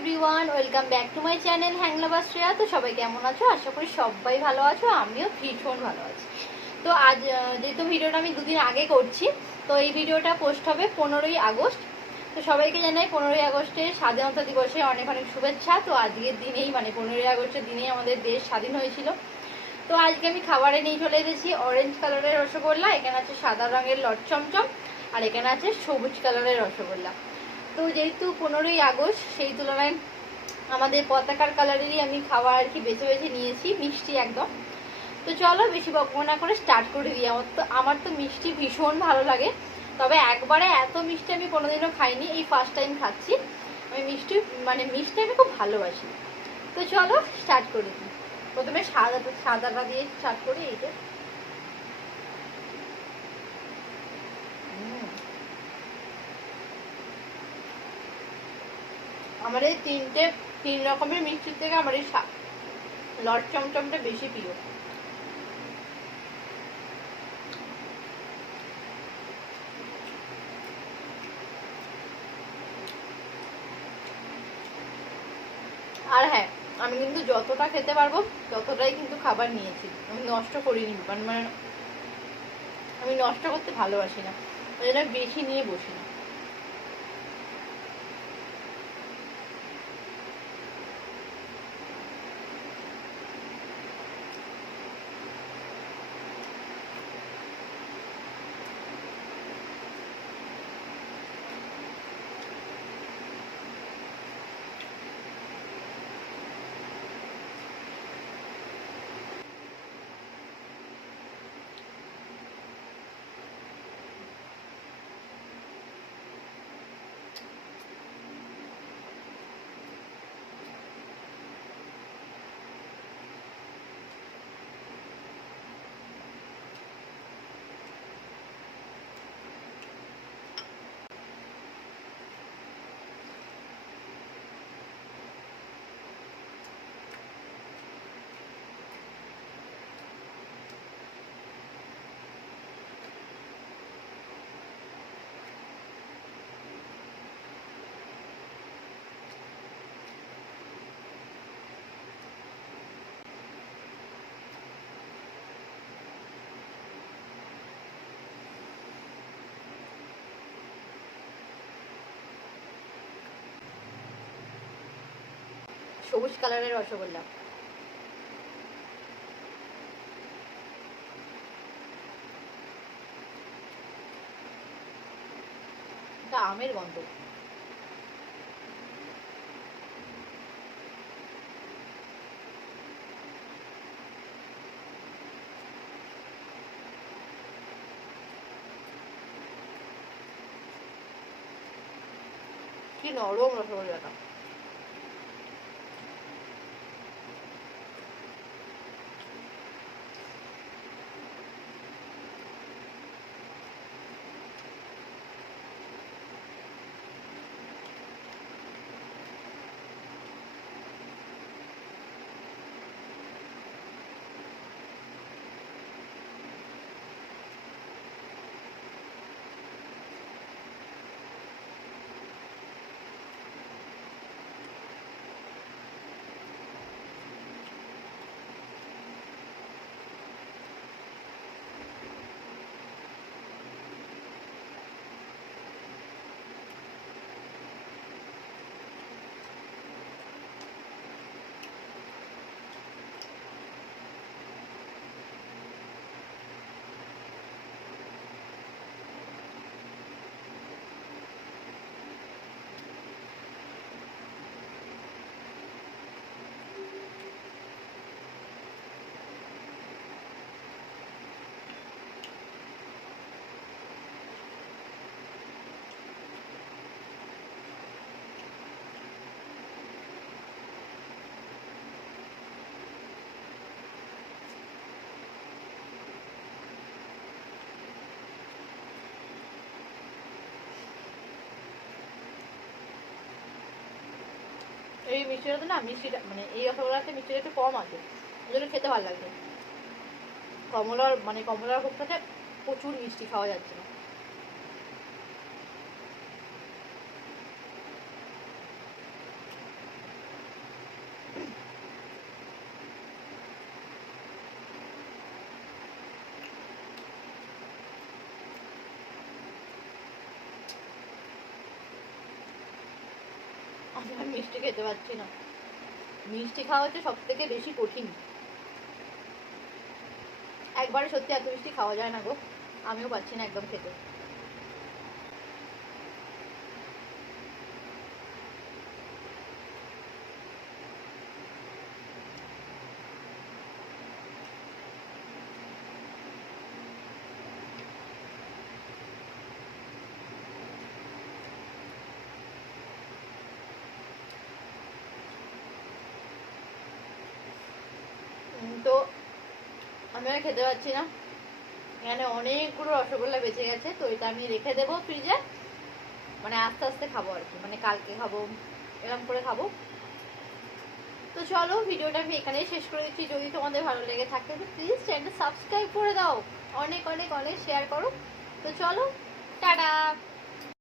Everyone, welcome back to my channel Hanglavar Shreya. তো সবাই কেমন আছো? আশা করি সবাই ভালো আছো, আমিও ভীষণ ভালো আছি। তো আজ যেহেতু ভিডিওটা আমি দুদিন আগে করছি, তো এই ভিডিওটা পোস্ট হবে 15ই আগস্ট। তো সবাইকে জানাই 15ই আগস্টের স্বাধীনতা দিবসে অনেক অনেক শুভেচ্ছা। তো আজকের দিনেই মানে 15ই আগস্টের দিনেই আমাদের দেশ স্বাধীন হয়েছিল। তো আজকে আমি খাবারে নিয়ে চলে এসেছি অরেঞ্জ কালারের রসগোল্লা, এখানে আছে সাদা রঙের লট চমচম, আর এখানে আছে সবুজ কালারের রসগোল্লা। তো যেহেতু 15ই আগস্ট, সেই তুলনায় আমাদের পতাকার কালারেরই আমি খাবার আর কি বেছে বেছে নিয়েছি, মিষ্টি একদম। তো চলো বেশি বকবক না করে স্টার্ট করে দিই। আমার তো মিষ্টি ভীষণ ভালো লাগে, তবে একবারে এত মিষ্টি আমি কোনোদিনও খাইনি, এই ফার্স্ট টাইম খাচ্ছি। আমি মিষ্টি আমি খুব ভালোবাসি। তো চলো স্টার্ট করে দিই। প্রথমে সাদাটা দিয়ে স্টার্ট করি। এই যে আমার এই তিন রকমের মিষ্টির থেকে আমার এই লট চমচমটা বেশি প্রিয়। আর হ্যাঁ, আমি কিন্তু যতটা খেতে পারবো ততটাই কিন্তু খাবার নিয়েছি, আমি নষ্ট করিনি। মানে আমি নষ্ট করতে ভালোবাসি না, ওই জন্য বেশি নিয়ে বসি না। সবুজ কালারের রসগোল্লা, এটা আমের গন্ধ। কি নরম রসগোল্লাটা। এই মিষ্টিটাতে না, মিষ্টিটা মানে এই রসগোল্লাতে মিষ্টিটা একটু কম আছে, ওই জন্য খেতে ভালো লাগছে। কমলার ভোগটাতে প্রচুর মিষ্টি খাওয়া যাচ্ছে না। আমি আর মিষ্টি খেতে পারছি না। মিষ্টি খাওয়া হচ্ছে সব থেকে বেশি কঠিন। একবারে সত্যি এত মিষ্টি খাওয়া যায় না গো, আমিও পাচ্ছি না একদম খেতে। তো আমি আর খেতে পারছি না। এখানে অনেকগুলো রসগোল্লা বেঁচে গেছে, তো এটা আমি রেখে দেবো ফ্রিজে, মানে আস্তে আস্তে খাবো আর কি, মানে কালকে খাবো, এরকম করে খাবো। তো চলো ভিডিওটা আমি এখানেই শেষ করে দিচ্ছি। যদি তোমাদের ভালো লেগে থাকে তো প্লিজ চ্যানেলটা সাবস্ক্রাইব করে দাও, অনেক অনেক অনেক শেয়ার করো। তো চলো, টাটা।